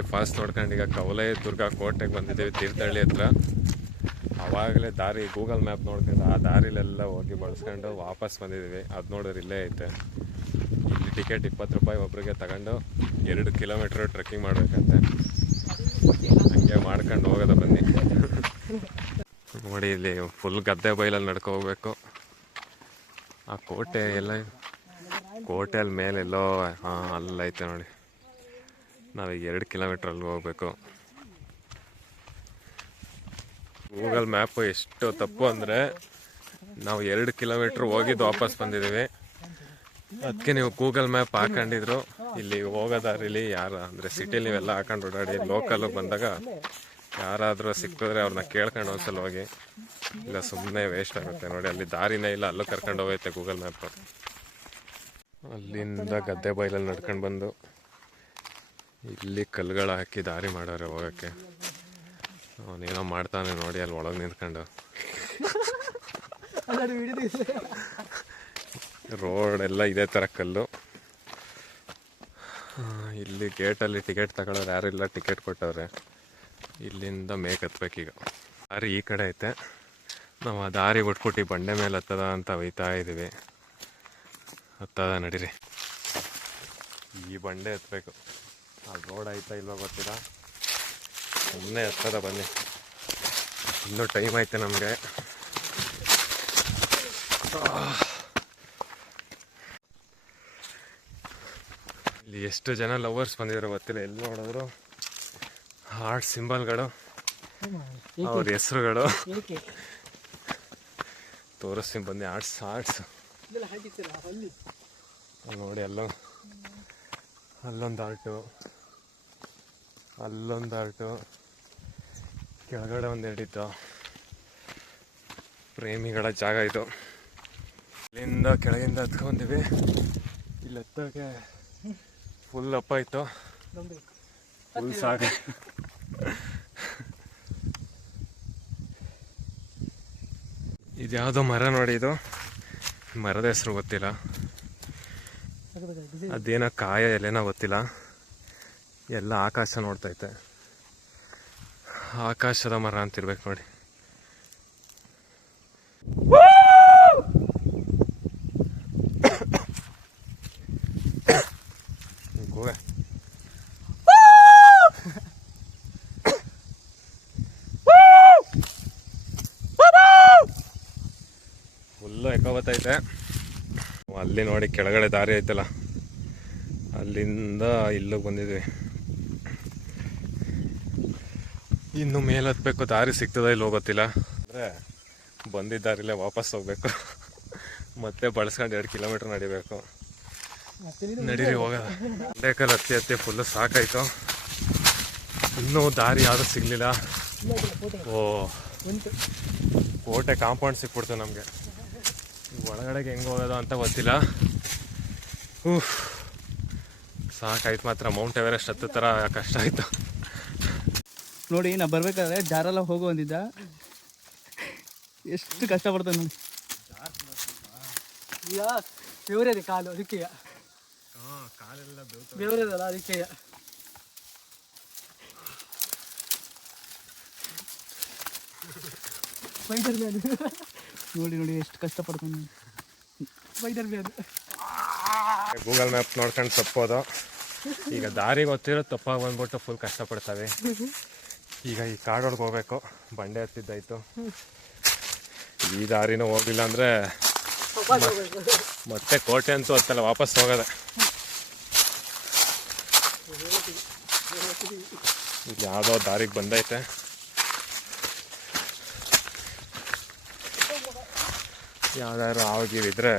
Anjanadri falls ನೋಡ್ಕೊಂಡು ಈಗ ಕವಲಯ ದುರ್ಗ ಕೋಟೆಗೆ ಬಂದಿದ್ದೀವಿ ತೀರ್ಥಹಳ್ಳಿ ಹತ್ರ. ಆವಾಗಲೇ ದಾರಿ ಗೂಗಲ್ ಮ್ಯಾಪ್ ನೋಡ್ಕೊಂಡು ಆ ದಾರಿಲೆಲ್ಲ ಹೋಗಿ ಬಳಸ್ಕೊಂಡು ವಾಪಸ್ ಬಂದಿದ್ದೀವಿ. ಅದು ನೋಡಿದ್ರೆ ಇಲ್ಲೇ ಐತೆ. ಇಲ್ಲಿ ಟಿಕೆಟ್ 20 ರೂಪಾಯಿ ಒಬ್ರಿಗೆ ತಗೊಂಡು 2 ಕಿಲೋಮೀಟ್ರ್ ಟ್ರೆಕ್ಕಿಂಗ್ ಮಾಡಬೇಕಂತೆ. ಹಂಗೆ ಮಾಡ್ಕೊಂಡು ಹೋಗೋದ ಬನ್ನಿ. ನೋಡಿ ಇಲ್ಲಿ ಫುಲ್ ಗದ್ದೆ ಬೈಲಲ್ಲಿ ನಡ್ಕೊ ಹೋಗ್ಬೇಕು. ಆ ಕೋಟೆ ಎಲ್ಲ ಕೋಟೆ ಅಲ್ಲಿ ಮೇಲೆಲ್ಲೋ ಅಲ್ಲೈತೆ ನೋಡಿ. ನಾವೀಗ 2 ಕಿಲೋಮೀಟ್ರ್ ಅಲ್ಲಿ ಹೋಗ್ಬೇಕು. ಗೂಗಲ್ ಮ್ಯಾಪು ಎಷ್ಟು ತಪ್ಪು ಅಂದರೆ ನಾವು 2 ಕಿಲೋಮೀಟ್ರ್ ಹೋಗಿದ್ದು ವಾಪಸ್ ಬಂದಿದ್ದೀವಿ. ಅದಕ್ಕೆ ನೀವು ಗೂಗಲ್ ಮ್ಯಾಪ್ ಹಾಕೊಂಡಿದ್ರು ಇಲ್ಲಿ ಹೋಗೋದಾರಿಲಿ ಯಾರು ಅಂದರೆ ಸಿಟಿಲಿ ನೀವೆಲ್ಲ ಹಾಕೊಂಡು ಓಡಾಡಿ ಲೋಕಲ್ಗೆ ಬಂದಾಗ ಯಾರಾದರೂ ಸಿಕ್ಕಿದ್ರೆ ಅವ್ರನ್ನ ಕೇಳ್ಕೊಂಡು ಒಂದ್ಸಲ ಹೋಗಿ. ಇಲ್ಲ ಸುಮ್ಮನೆ ವೇಸ್ಟ್ ಆಗುತ್ತೆ. ನೋಡಿ ಅಲ್ಲಿ ದಾರಿನೇ ಇಲ್ಲ, ಅಲ್ಲೂ ಕರ್ಕೊಂಡು ಹೋಗೈತೆ ಗೂಗಲ್ ಮ್ಯಾಪ್. ಅಲ್ಲಿಂದ ಗದ್ದೆ ಬೈಲಲ್ಲಿ ನಡ್ಕೊಂಡು ಬಂದು ಇಲ್ಲಿ ಕಲ್ಲುಗಳು ಹಾಕಿ ದಾರಿ ಮಾಡೋರೆ ಹೋಗೋಕ್ಕೆ. ಅವನೇನೋ ಮಾಡ್ತಾನೆ ನೋಡಿ ಅಲ್ಲಿ ಒಳಗೆ ನಿಂತ್ಕೊಂಡು. ರೋಡ್ ಎಲ್ಲ ಇದೇ ಥರ ಕಲ್ಲು. ಇಲ್ಲಿ ಗೇಟಲ್ಲಿ ಟಿಕೆಟ್ ತಗೊಳ್ಳೋರು ಯಾರಿಲ್ಲ, ಟಿಕೆಟ್ ಕೊಟ್ಟವ್ರೆ. ಇಲ್ಲಿಂದ ಮೇಕ್ ಹತ್ಬೇಕೀಗ. ದಾರಿ ಈ ಕಡೆ ಐತೆ. ನಾವು ಆ ದಾರಿ ಬಿಟ್ಬಿಟ್ಟು ಬಂಡೆ ಮೇಲೆ ಹತ್ತದ ಅಂತ ಒಯ್ತಾ ಇದ್ದೀವಿ. ಹತ್ತದ ನಡೀರಿ. ಈ ಬಂಡೆ ಹತ್ಬೇಕು. ಆ ರೋಡ್ ಆಯ್ತಾ ಇಲ್ವಾ ಗೊತ್ತಿಲ್ಲ, ಸುಮ್ಮನೆ ಹತ್ತದ ಬನ್ನಿ. ಇನ್ನೂ ಟೈಮ್ ಐತೆ ನಮಗೆ. ಇಲ್ಲಿ ಎಷ್ಟು ಜನ ಲವರ್ಸ್ ಬಂದಿದ್ರು ಗೊತ್ತಿಲ್ಲ. ಎಲ್ಲಿ ನೋಡಿದ್ರು ಹಾರ್ಟ್ ಸಿಂಬಲ್ಗಳು, ಅವ್ರ ಹೆಸರುಗಳು ತೋರಿಸ್ತೀನಿ ಬನ್ನಿ. ಆರ್ಟ್ಸ್ ನೋಡಿ. ಅಲ್ಲೊಂದು ಆರ್ಟು, ಅಲ್ಲೊಂದು ಆರ್ಟು, ಕೆಳಗಡೆ ಒಂದು ಹಿಡಿತು. ಪ್ರೇಮಿಗಳ ಜಾಗ ಇದು. ಇಲ್ಲಿಂದ ಕೆಳಗಿಂದ ಹತ್ಕೊಂಡ್ಬಂದಿವಿ. ಇಲ್ಲಿ ಹತ್ತೋಕ್ಕೆ ಫುಲ್ ಅಪ್ಪ ಇತ್ತು, ಫುಲ್ ಸಾಕು. ಇದ್ಯಾವುದೋ ಮರ ನೋಡಿ. ಇದು ಮರದ ಹೆಸರು ಗೊತ್ತಿಲ್ಲ, ಅದೇನೋ ಕಾಯ ಎಲೆನೋ ಗೊತ್ತಿಲ್ಲ. ಎಲ್ಲ ಆಕಾಶ ನೋಡ್ತೈತೆ. ಆಕಾಶದ ಮರ ಅಂತಿರ್ಬೇಕು ನೋಡಿ. ಫುಲ್ಲು ಎಕೋ ಬತ್ತೈತೆ. ಅಲ್ಲಿ ನೋಡಿ ಕೆಳಗಡೆ ದಾರಿ ಐತಲ್ಲ, ಅಲ್ಲಿಂದ ಇಲ್ಲಿಗೆ ಬಂದಿದ್ವಿ. ಇನ್ನು ಮೇಲೆ ಹತ್ಬೇಕು. ದಾರಿ ಸಿಗ್ತದ ಇಲ್ಲ ಗೊತ್ತಿಲ್ಲ. ಅಂದರೆ ಬಂದಿದ್ದ ದಾರಿಲೇ ವಾಪಸ್ ಹೋಗ್ಬೇಕು. ಮತ್ತೆ ಬಳಸ್ಕೊಂಡು 2 ಕಿಲೋಮೀಟ್ರ್ ನಡಿಬೇಕು. ನಡೀರಿ ಹೋಗೋದ. ಬೇಕಲ್ಲಿ ಹತ್ತಿ ಫುಲ್ಲು ಸಾಕಾಯ್ತು. ಇನ್ನೂ ದಾರಿ ಯಾವುದು ಸಿಗಲಿಲ್ಲ. ಕೋಟೆ ಕಾಂಪೌಂಡ್ ಸಿಕ್ಬಿಡ್ತು ನಮಗೆ. ಒಳಗಡೆಗೆ ಹೆಂಗೆ ಹೋಗೋದು ಅಂತ ಗೊತ್ತಿಲ್ಲ. ಸಾಕಾಯ್ತು ಮಾತ್ರ. ಮೌಂಟ್ ಎವರೆಸ್ಟ್ ಹತ್ತು ಥರ ಕಷ್ಟ ಆಯಿತು ನೋಡಿ. ನಾ ಬರ್ಬೇಕಾದ್ರೆ ಜಾರೆಲ್ಲ ಹೋಗೋ ಅಂದಿದ್ದ, ಎಷ್ಟು ಕಷ್ಟಪಡ್ತಾನೆ ನೋಡಿ. ಈಗ ಬೆವರಿದೆ ಕಾಲು, ಅದಕ್ಕೆ ಕಾಲೆಲ್ಲ ಬೆವರಿದಲ್ಲ ಅದಕ್ಕೆ. ಸ್ಪೈಡರ್ ಮ್ಯಾನ್ ನೋಡಿ ಎಷ್ಟು ಕಷ್ಟಪಡ್ತಾನೆ ಸ್ಪೈಡರ್ ಮ್ಯಾನ್. ಗೂಗಲ್ ಮ್ಯಾಪ್ ನೋಡ್ಕೊಂಡು ತಪ್ಪೋದು. ಈಗ ದಾರಿ ಗೊತ್ತಿರೋ ತಪ್ಪಾಗಿ ಬಂದ್ಬಿಟ್ಟು ಫುಲ್ ಕಷ್ಟಪಡ್ತವೆ. ಈಗ ಈ ಕಾಡೊಳಗೆ ಹೋಗ್ಬೇಕು. ಬಂಡೆ ಹತ್ತಿದ್ದಾಯ್ತು. ಈ ದಾರಿನೂ ಹೋಗಿಲ್ಲ ಅಂದರೆ ಮತ್ತೆ ಕೋಟೆ ಅಂತೂ ಹತ್ತಲ್ಲ, ವಾಪಸ್ ಹೋಗೋದೆ. ಈಗ ಯಾವುದೋ ದಾರಿಗೆ ಬಂದೈತೆ. ಯಾವ್ದಾದ್ರು ಆಗಿದ್ರೆ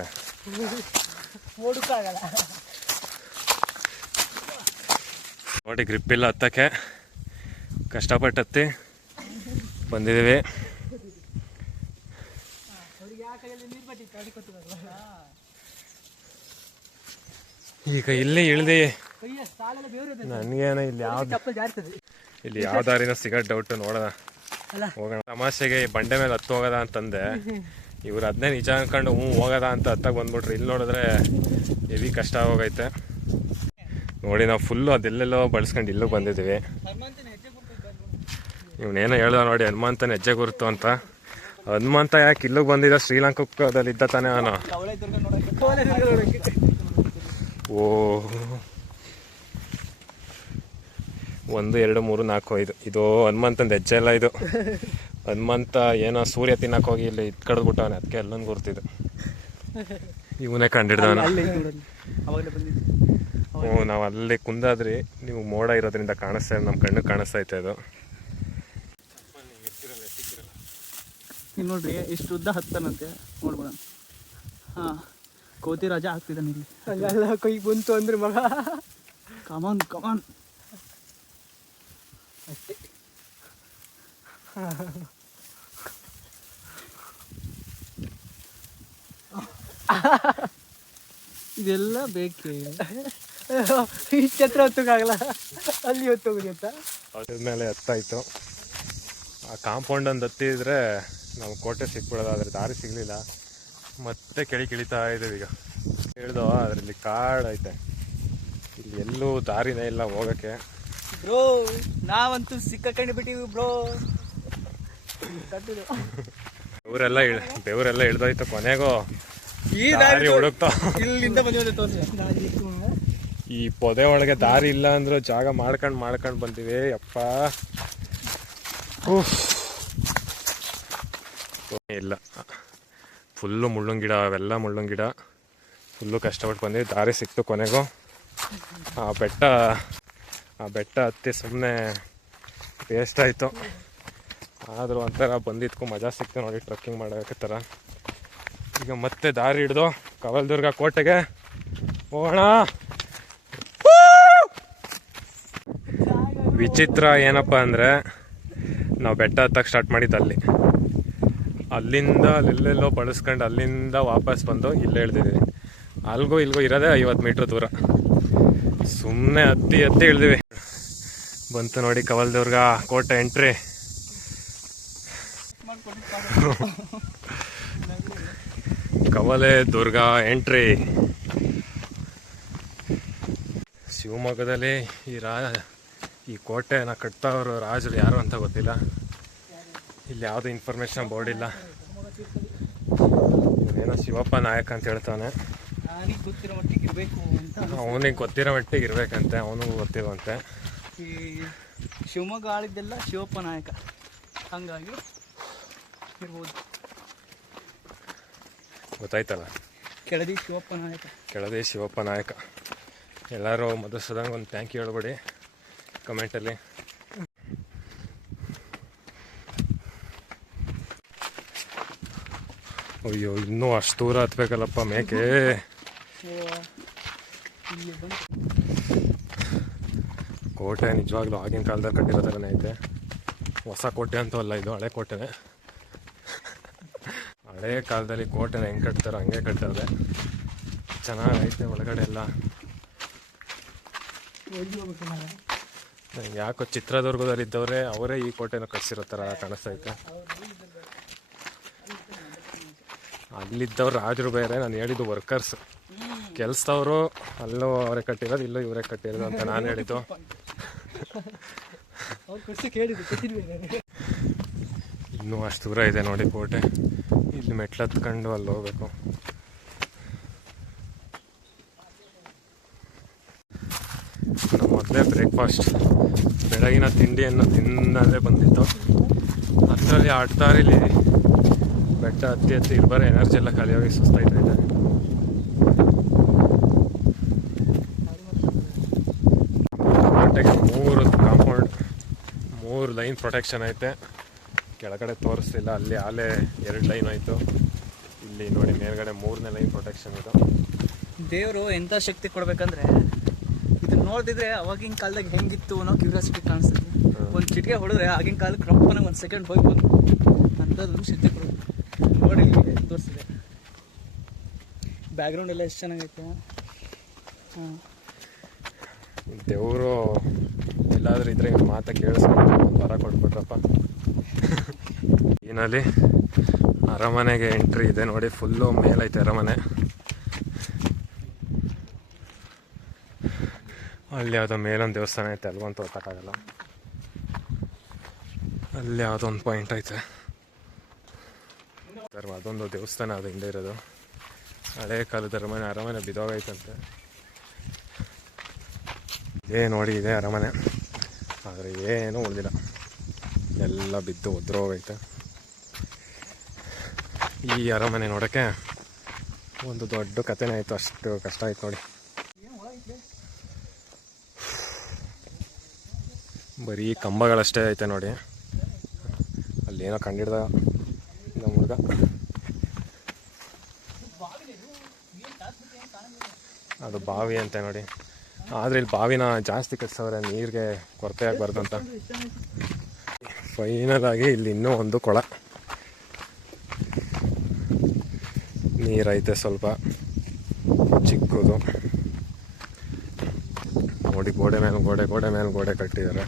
ನೋಡಿ. ಗ್ರಿಪ್ ಇಲ್ಲ ಹತ್ತಕ್ಕೆ, ಕಷ್ಟಪಟ್ಟು ಹತ್ತಿ ಬಂದಿದ್ದೀವಿ. ಈಗ ಇಲ್ಲಿ ಇಳ್ದು ನನಗೇನೋ ಇಲ್ಲಿ ಯಾವ ದಾರಿನೂ ಸಿಗೋದು ಡೌಟ್. ನೋಡೋಣ, ಹೋಗೋಣ. ತಮಾಷೆಗೆ ಬಂಡೆ ಮೇಲೆ ಹತ್ತು ಹೋಗೋದ ಅಂತಂದೆ. ಇವ್ರು ಅದನ್ನೇ ನಿಜ ಅನ್ಕೊಂಡು ಹೋಗೋದ ಅಂತ ಹತ್ತಾಗ ಬಂದ್ಬಿಟ್ರು. ಇಲ್ಲಿ ನೋಡಿದ್ರೆ ಹೆವಿ ಕಷ್ಟ ಹೋಗೈತೆ. ನೋಡಿ ನಾವು ಫುಲ್ಲು ಅದೆಲ್ಲೆಲ್ಲೋ ಬಳಸ್ಕೊಂಡು ಇಲ್ಲಿಗೆ ಬಂದಿದ್ದೀವಿ. ಇವನೇನೋ ಹೇಳ್ದ ನೋಡಿ, ಹನುಮಂತನ ಹೆಜ್ಜೆ ಗುರುತು ಅಂತ. ಹನುಮಂತ ಯಾಕೆ ಇಲ್ಲಿಗೆ ಬಂದಿದ್ದ? ಶ್ರೀಲಂಕಾದಲ್ಲಿ ಇದ್ದ ತಾನೇ ಅವನು. ಓ 1 2 3 4 5 ಇದು ಹನುಮಂತನ ಹೆಜ್ಜೆ ಎಲ್ಲ. ಇದು ಹನುಮಂತ ಏನೋ ಸೂರ್ಯ ತಿನ್ನಕ್ಕೆ ಹೋಗಿ ಇಲ್ಲಿ ಇದು ಕಡ್ದ್ಬಿಟ್ಟವನೆ, ಅದಕ್ಕೆ ಎಲ್ಲೊಂದು ಗುರ್ತಿದ್ದು. ಇವನೇ ಕಂಡಿಡ್ದವನು. ಹ್ಞೂ, ನಾವು ಅಲ್ಲಿ ಕುಂದಾದ್ರಿ. ನೀವು ಮೋಡ ಇರೋದ್ರಿಂದ ಕಾಣಿಸ್ತಾ ಇದೆ, ನಮ್ಮ ಕಣ್ಣಿಗೆ ಕಾಣಿಸ್ತಾ ಐತೆ ಅದು. ಇಲ್ಲಿ ನೋಡ್ರಿ ಎಷ್ಟು ಉದ್ದ ಹತ್ತನಂತೆ ನೋಡ್ಬೋಣ. ಹಾಂ, ಕೋತಿ ರಾಜ ಆಗ್ತಿದ್ದಾನೆ ಇಲ್ಲಿ. ಅಲ್ಲೆಲ್ಲ ಕೈ ಬಂತು ಅಂದ್ರೆ ಮಗ ಕಮಾನ್ ಕಮಾನ್ ಅಷ್ಟೇ. ಇದೆಲ್ಲ ಬೇಕೇ. ಇಷ್ಟು ಹತ್ರ ಹೊತ್ತೋಕ್ಕಾಗಲ್ಲ, ಅಲ್ಲಿ ಹೊತ್ತೋಗುದು ಅಂತ. ಅದ್ರ ಮೇಲೆ ಹತ್ತಾಯಿತು. ಆ ಕಾಂಪೌಂಡನ್ನು ಹತ್ತಿದ್ರೆ ನಾವು ಕೋಟೆ ಸಿಕ್ಬಿಡೋದು. ಆದರೆ ದಾರಿ ಸಿಗಲಿಲ್ಲ, ಮತ್ತೆ ಕೆಳಿತಾ ಇದ್ದೀವಿ. ಈಗ ಹೇಳ್ದೋ ಅದರಲ್ಲಿ ಕಾಡು ಐತೆ, ಇಲ್ಲಿ ಎಲ್ಲೂ ದಾರಿನೇ ಇಲ್ಲ ಹೋಗೋಕ್ಕೆ. ಬ್ರೋ ನಾವಂತೂ ಸಿಕ್ಕಾಕೊಂಡು ಬಿಟ್ಟಿವಿ ಬ್ರೋ. ಬೆವರೆಲ್ಲ ಇಳ್ದೋಯ್ತು. ಕೊನೆಗೂ ಈ ದಾರಿ ಹುಡುಕ್ತಾ ಇಲ್ಲಿಂದ ಬಂದಿದೆ ತೋರಿಸಿ. ಈ ಪೊದೆ ಒಳಗೆ ದಾರಿ ಇಲ್ಲ ಅಂದ್ರೂ ಜಾಗ ಮಾಡ್ಕೊಂಡು ಬಂದಿವಿ. ಅಪ್ಪ ಇಲ್ಲ, ಫುಲ್ಲು ಮುಳ್ಳುಂಗಿಡ, ಅವೆಲ್ಲ ಮುಳ್ಳುಂಗಿಡ. ಫುಲ್ಲು ಕಷ್ಟಪಟ್ಟು ಬಂದ್ವಿ, ದಾರಿ ಸಿಕ್ತು ಕೊನೆಗೂ. ಆ ಬೆಟ್ಟ ಹತ್ತಿ ಸುಮ್ಮನೆ ವೇಸ್ಟ್ ಆಯಿತು. ಆದರೂ ಒಂಥರ ಬಂದಿದ್ಕು ಮಜಾ ಸಿಕ್ತು ನೋಡಿ, ಟ್ರಕ್ಕಿಂಗ್ ಮಾಡೋಕೆ ಥರ. ಈಗ ಮತ್ತೆ ದಾರಿ ಹಿಡ್ದು ಕವಲ್ದುರ್ಗ ಕೋಟೆಗೆ ಹೋಗೋಣ. ವಿಚಿತ್ರ ಏನಪ್ಪ ಅಂದರೆ, ನಾವು ಬೆಟ್ಟ ಹತ್ತಕ್ಕೆ ಸ್ಟಾರ್ಟ್ ಮಾಡಿದ್ದು ಅಲ್ಲಿಂದ ಅಲ್ಲೆಲ್ಲೆಲ್ಲೋ ಬಳಸ್ಕೊಂಡು ಅಲ್ಲಿಂದ ವಾಪಸ್ ಬಂದು ಇಲ್ಲೇ ಇಳ್ದಿದ್ದೀವಿ. ಅಲ್ಗೂ ಇಲ್ಗೂ ಇರೋದೇ 50 ಮೀಟ್ರ್ ದೂರ. ಸುಮ್ಮನೆ ಹತ್ತಿ ಇಳ್ದಿವಿ. ಬಂತು ನೋಡಿ ಕವಲ್ದುರ್ಗ ಕೋಟೆ ಎಂಟ್ರಿ. ಕವಲೆ ದುರ್ಗ ಎಂಟ್ರಿ. ಶಿವಮೊಗ್ಗದಲ್ಲಿ ಈ ಕೋಟೆನ ಕಟ್ತವ್ರು ರಾಜರು ಯಾರು ಅಂತ ಗೊತ್ತಿಲ್ಲ. ಇಲ್ಲಿ ಯಾವುದೇ ಇನ್ಫಾರ್ಮೇಶನ್ ಬೋರ್ಡ್ ಇಲ್ಲ. ಏನೋ ಶಿವಪ್ಪ ನಾಯಕ ಅಂತ ಹೇಳ್ತಾನೆ. ಅವನಿಗೆ ಗೊತ್ತಿರೋ ಮಟ್ಟಿಗೆ ಇರ್ಬೇಕಂತೆ, ಅವನಿಗೂ ಗೊತ್ತಿರುವಂತೆ. ಈ ಶಿವಮೊಗ್ಗ ಆಳಿದ್ದೆಲ್ಲ ಶಿವಪ್ಪ ನಾಯಕ, ಹಂಗಾಗಿ ಇರ್ಬೋದು. ಗೊತ್ತಾಯ್ತಲ್ಲ, ಕೆಳದಿ ಶಿವಪ್ಪ ನಾಯಕ. ಕೆಳದಿ ಶಿವಪ್ಪ ನಾಯಕ. ಎಲ್ಲರೂ ಮಧುಸೂದನ್ಗೆ ಒಂದು ಥ್ಯಾಂಕ್ ಯು ಹೇಳ್ಬೇಡಿ ಕಮೆಂಟಲ್ಲಿ. ಅಯ್ಯೋ, ಇನ್ನೂ ಅಷ್ಟು ದೂರ ಹತ್ಬೇಕಲ್ಲಪ್ಪ ಮೇಕೆ. ಕೋಟೆ ನಿಜವಾಗ್ಲೂ ಆಗಿನ ಕಾಲದಲ್ಲಿ ಕಟ್ಟಿರೋ ಥರನೇ ಐತೆ. ಹೊಸ ಕೋಟೆ ಅಂತೂ ಅಲ್ಲ, ಇದು ಹಳೆ ಕೋಟೆನೇ. ಹಳೆ ಕಾಲದಲ್ಲಿ ಕೋಟೆನ ಹೆಂಗೆ ಕಟ್ತಾರೋ ಹಂಗೆ ಕಟ್ತಾರೆ. ಚೆನ್ನಾಗೈತೆ ಒಳಗಡೆ ಎಲ್ಲ. ಯಾಕೋ ಚಿತ್ರದುರ್ಗದಲ್ಲಿ ಇದ್ದವರೇ ಅವರೇ ಈ ಕೋಟೆನ ಕಟ್ಸಿರೋ ಥರ ಕಾಣಿಸ್ತೈತೆ. ಅಲ್ಲಿದ್ದವ್ರು ರಾಜರು ಬೇರೆ, ನಾನು ಹೇಳಿದ್ದು ವರ್ಕರ್ಸ್, ಕೆಲಸದವರು. ಅಲ್ಲೂ ಅವರೇ ಕಟ್ಟಿರೋದು, ಇಲ್ಲೂ ಇವರೇ ಕಟ್ಟಿರೋದು ಅಂತ ನಾನು ಹೇಳಿದ್ದು. ಇನ್ನೂ ಅಷ್ಟು ದೂರ ಇದೆ ನೋಡಿ ಕೋಟೆ. ಇಲ್ಲಿ ಮೆಟ್ಲು ಹತ್ಕೊಂಡು ಅಲ್ಲಿ ಹೋಗ್ಬೇಕು. ನಮ್ಮ ಮೊದಲೇ ಬ್ರೇಕ್ಫಾಸ್ಟ್, ಬೆಳಗಿನ ತಿಂಡಿಯನ್ನು ತಿನ್ನದೇ ಬಂದಿತ್ತು. ಅದರಲ್ಲಿ ಆಡ್ತಾರಿಲಿ ಬೆಟ್ಟ ಹತ್ತಿ ಇರ್ಬಾರ ಎನರ್ಜಿ ಎಲ್ಲ ಖಾಲಿಯಾಗಿ ಸುಸ್ತಾಯ್ತೈತೆ. ಕೋಟೆಗೆ 3 ಕಾಂಪೌಂಡ್, 3 ಲೈನ್ ಪ್ರೊಟೆಕ್ಷನ್ ಐತೆ. ಕೆಳಗಡೆ ತೋರಿಸ್ತಿಲ್ಲ, ಅಲ್ಲಿ ಆಲೆ 2 ಲೈನ್ ಆಯಿತು. ಇಲ್ಲಿ ನೋಡಿ ಮೇಲ್ಗಡೆ 3ನೇ ಲೈನ್ ಪ್ರೊಟೆಕ್ಷನ್ ಇದು. ದೇವರು ಎಂಥ ಶಕ್ತಿ ಕೊಡ್ಬೇಕಂದ್ರೆ, ಇದನ್ನ ನೋಡ್ತಿದ್ರೆ ಅವಾಗಿನ ಕಾಲದಾಗ ಹೆಂಗಿತ್ತು ಅನ್ನೋ ಕ್ಯೂರಿಯಾಸಿಟಿ ಕಾಣಿಸ್ತದೆ. ಒಂದು ಚಿಟಿಕೆ ಹೊಡೆದ್ರೆ ಆಗಿನ ಕಾಲಕ್ಕೆ ರಪ್ಪನ 1 ಸೆಕೆಂಡ್ ಹೋಗಿ ಬಂದು ಅಂಥದ್ದು ಶಕ್ತಿ ಕೊಡೋದು. ನೋಡಿ ತೋರಿಸಿದೆ. ಬ್ಯಾಕ್ಗ್ರೌಂಡ್ ಎಲ್ಲ ಎಷ್ಟು ಚೆನ್ನಾಗೈತೆ. ಹಾಂ, ದೇವರು ಎಲ್ಲಾದ್ರೂ ಇದ್ರೆ ಇವ್ನ ಮಾತಾ ಕೇಳಿಸ್ಕೊಂಡು ಒಂದು ವರ ಕೊಟ್ಬಿಟ್ರಪ್ಪ. ಏನಲ್ಲಿ ಅರಮನೆಗೆ ಎಂಟ್ರಿ ಇದೆ ನೋಡಿ, ಫುಲ್ಲು ಮೇಲೈತೆ ಅರಮನೆ. ಅಲ್ಲಿ ಯಾವುದೋ ಮೇಲೊಂದು ದೇವಸ್ಥಾನ ಐತೆ, ಅಲ್ವಂತೂ ಹೋಗೋಕ್ಕಾಗಲ್ಲ. ಅಲ್ಲಿ ಯಾವುದೋ ಒಂದು ಪಾಯಿಂಟ್ ಐತೆ ಸರ್, ಅದೊಂದು ದೇವಸ್ಥಾನ ಅದು ಹಿಂದೆ ಇರೋದು. ಹಳೆ ಕಾಲದ ಅರಮನೆ ಬಿದ್ದೋಗೈತಂತೆ. ಇದೇ ನೋಡಿ, ಇದೆ ಅರಮನೆ, ಆದರೆ ಏನೂ ಉಳಿದಿಲ್ಲ, ಎಲ್ಲ ಬಿದ್ದು ಒದ್ರೋಗೈತೆ. ಈ ಅರಮನೆ ನೋಡೋಕ್ಕೆ ಒಂದು ದೊಡ್ಡ ಕಥೆನೇ ಆಯಿತು, ಅಷ್ಟು ಕಷ್ಟ ಆಯ್ತು ನೋಡಿ. ಬರೀ ಕಂಬಗಳಷ್ಟೇ ಐತೆ ನೋಡಿ. ಅಲ್ಲೇನೋ ಕಂಡಿಡ್ದ ನಮ್ಮ ಹುಡುಗ. ಅದು ಬಾವಿ ಅಂತೆ ನೋಡಿ. ಆದರೆ ಇಲ್ಲಿ ಬಾವಿನ ಜಾಸ್ತಿ ಕಟ್ಸವ್ರೆ, ನೀರಿಗೆ ಕೊರತೆ ಆಗಬಾರ್ದು ಅಂತ. ಫೈನಲ್ ಆಗಿ ಇಲ್ಲಿ ಇನ್ನೂ ಒಂದು ಕೊಳ, ನೀರೈತೆ ಸ್ವಲ್ಪ ಚಿಕ್ಕದು ನೋಡಿ. ಗೋಡೆ ಮೇಲೆ ಗೋಡೆ ಕಟ್ಟಿದ್ದಾರೆ.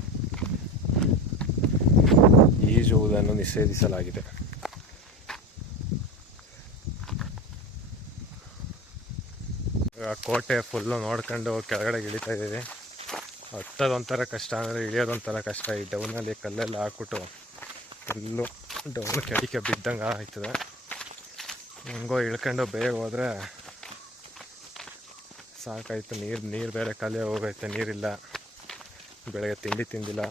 ಈಜುವುದನ್ನು ನಿಷೇಧಿಸಲಾಗಿದೆ. ಕೋಟೆ ಫುಲ್ಲು ನೋಡ್ಕೊಂಡು ಕೆಳಗಡೆ ಇಳಿತಾ ಇದ್ದೀವಿ. ಹತ್ತದೊಂಥರ ಕಷ್ಟ, ಅಂದರೆ ಇಳಿಯೋದೊಂಥರ ಕಷ್ಟ. ಈ ಡೌನಲ್ಲಿ ಕಲ್ಲೆಲ್ಲ ಹಾಕ್ಬಿಟ್ಟು ಫುಲ್ಲು ಡೌನ್ ಕೆಳಗೆ ಬಿದ್ದಂಗೆ ಆಯ್ತದೆ. ಹೆಂಗೋ ಇಳ್ಕೊಂಡು ಬೇಗ ಹೋದರೆ ಸಾಕಾಯ್ತು. ನೀರು ಬೇರೆ ಖಾಲಿ ಹೋಗೈತೆ, ನೀರಿಲ್ಲ. ಬೆಳಗ್ಗೆ ತಿಂಡಿ ತಿಂದಿಲ್ಲ,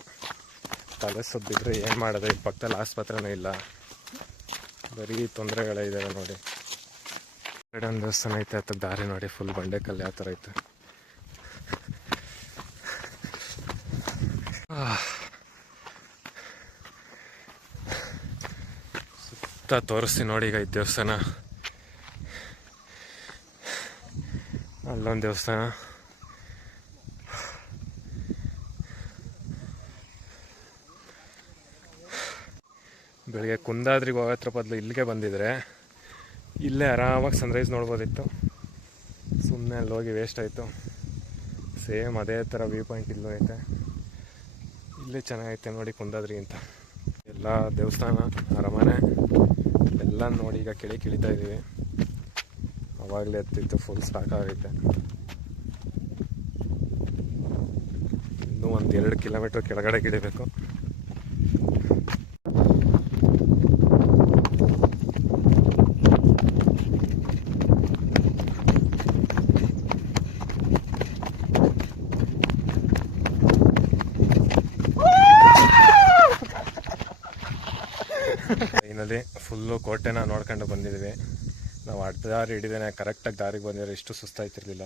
ತಲೆ ಸುತ್ತಿದ್ರೆ ಏನು ಮಾಡೋದು. ಈ ಪಕ್ಕದಲ್ಲಿ ಆಸ್ಪತ್ರೆನೂ ಇಲ್ಲ, ಬರೀ ತೊಂದರೆಗಳೇ ಇದ್ದಾವೆ ನೋಡಿ. ಕಡೆ ಒಂದು ದೇವಸ್ಥಾನ ಐತೆ, ಹತ್ತಕ್ಕೆ ದಾರಿ ನೋಡಿ, ಫುಲ್ ಬಂಡೆಕಲ್ಲು ಯಾವ ಥರ ಐತೆ. ಸುತ್ತ ತೋರಿಸ್ತೀನಿ ನೋಡಿ. ಈಗ ಈ ದೇವಸ್ಥಾನ, ಅಲ್ಲೊಂದು ದೇವಸ್ಥಾನ, ಬೆಳಗ್ಗೆ ಕುಂದಾದ್ರಿಗೆ ಹೋಗೋತ್ರ ಬದಲು ಇಲ್ಲಿಗೆ ಬಂದಿದ್ರೆ ಇಲ್ಲೇ ಆರಾಮಾಗಿ ಸನ್ರೈಸ್ ನೋಡ್ಬೋದಿತ್ತು. ಸುಮ್ಮನೆ ಅಲ್ಲಿ ಹೋಗಿ ವೇಸ್ಟ್ ಆಯಿತು. ಸೇಮ್ ಅದೇ ಥರ ವ್ಯೂ ಪಾಯಿಂಟ್ ಇಲ್ಲೂ ಐತೆ. ಇಲ್ಲೇ ಚೆನ್ನಾಗೈತೆ ನೋಡಿ ಕುಂದಾದ್ರಿಗಿಂತ. ಎಲ್ಲ ದೇವಸ್ಥಾನ, ಅರಮನೆ ಎಲ್ಲ ನೋಡಿ ಈಗ ಇಳಿತಾ ಇದ್ದೀವಿ. ಅವಾಗಲೇ ಎತ್ತಿತ್ತು, ಫುಲ್ ಸಾಕಾಗೈತೆ. ಇನ್ನೂ ಒಂದು 2 ಕಿಲೋಮೀಟ್ರ್ ಕೆಳಗಡೆ ಇಳಿಬೇಕು. ಫೈನಲಿ ಫುಲ್ಲು ಕೋಟೆನ ನೋಡ್ಕೊಂಡು ಬಂದಿದ್ದೀವಿ. ನಾವು ಅಡ್ಡ ದಾರಿ ಹಿಡಿದೇನೆ ಕರೆಕ್ಟಾಗಿ ದಾರಿಗೆ ಬಂದಿದ್ರೆ ಇಷ್ಟು ಸುಸ್ತಾಯ್ತಿರ್ಲಿಲ್ಲ.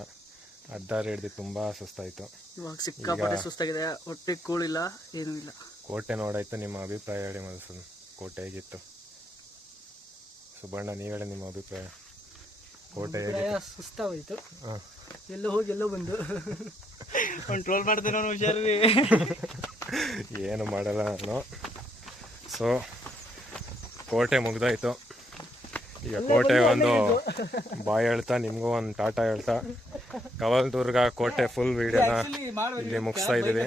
ಅಡ್ಡ ದಾರಿ ಹಿಡಿದು ತುಂಬ ಸುಸ್ತಾಯಿತು. ಇವಾಗ ಸಿಕ್ಕಾಪಟ್ಟೆ ಸುಸ್ತಾಗಿದೆ, ಹೊಟ್ಟೆ ಕೂಳಿಲ್ಲ, ಏನೂ ಇಲ್ಲ. ಕೋಟೆ ನೋಡಾಯ್ತು, ನಿಮ್ಮ ಅಭಿಪ್ರಾಯ ಹೇಳಿ ಮನಸ್ಸು. ಕೋಟೆ ಹೇಗಿತ್ತು ಸುಬ್ಬಣ್ಣ, ನೀವು ಹೇಳಿ ನಿಮ್ಮ ಅಭಿಪ್ರಾಯ. ಕೋಟೆ ಹೇಗಿತ್ತು? ಸುಸ್ತಾಗೋಯ್ತು. ಹಾಂ, ಎಲ್ಲೋ ಹೋಗಿ ಎಲ್ಲೋ ಬಂದು ಕಂಟ್ರೋಲ್ ಮಾಡ್ತೀನಿ ನಾನು, ಹುಷಾರಿ. ಏನು ಮಾಡಲ್ಲ ನಾನು. ಸೊ ಕೋಟೆ ಮುಗ್ದಾಯ್ತು. ಈಗ ಕೋಟೆ ಒಂದು ಬಾಯ್ ಹೇಳ್ತಾ, ನಿಮಗೂ ಒಂದು ಟಾಟಾ ಹೇಳ್ತಾ, ಕವಲ್ದುರ್ಗ ಕೋಟೆ ಫುಲ್ ವೀಡಿಯೋನ ಇಲ್ಲಿ ಮುಗಿಸ್ತಾ ಇದ್ದೀವಿ.